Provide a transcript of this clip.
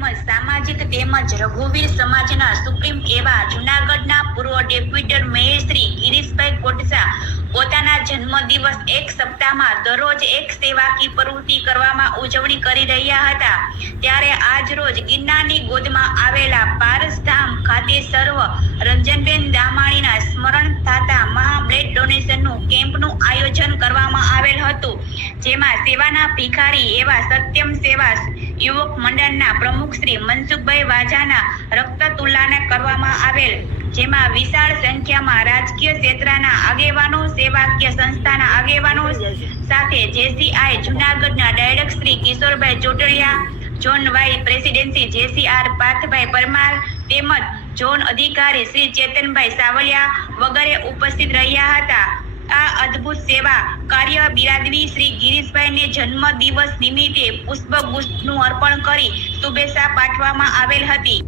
તેમજ સામાજિક તેમજ રઘુવીર સમાજના સુપ્રીમ એવા જૂનાગઢના પૂર્વ ડેપ્યુટર મેયર શ્રી ગિરીશભાઈ કોટસા પોતાના જન્મદિવસ એક સપ્તાહમાં દરરોજ એક સેવાકી પ્રવૃત્તિ કરવામાં ઉજવણી કરી રહ્યા હતા. ત્યારે આજ રોજ ગિરનારની ગોદમાં આવેલા પારસધામ ખાતે સર્વ રંજનબેન દામાણીના સ્મરણ થતા મહા બ્લડ ડોનેશનનું કેમ્પનું આયોજન કરવામાં આવેલ હતું. જેમાં સેવાના ભિખારી એવા સત્યમ સેવા યુવક મંડળના પ્રમુખ શ્રી મનસુખભાઈ વાજાના રક્ત તુલાના કરવામાં આવેલ, જેમાં વિશાળ સંખ્યામાં રાજકીય ક્ષેત્રના આગેવાનો, સેવાકીય સંસ્થાના આગેવાનો સાથે જેસીઆઈ જુનાગઢના director Shri Kishorbhai Chotadiya zone Y presidency JCR Parthbhai Parmar તેમજ ઝોન અધિકારી શ્રી ચેતનભાઈ સાવલિયા વગેરે ઉપસ્થિત રહ્યા હતા. અદ્ભુત સેવા કાર્ય બિરાદવી શ્રી ગિરીશભાઈને જન્મ દિવસ નિમિત્તે પુષ્પગુચ્છનું અર્પણ કરી શુભેચ્છા પાઠવવામાં આવેલ હતી.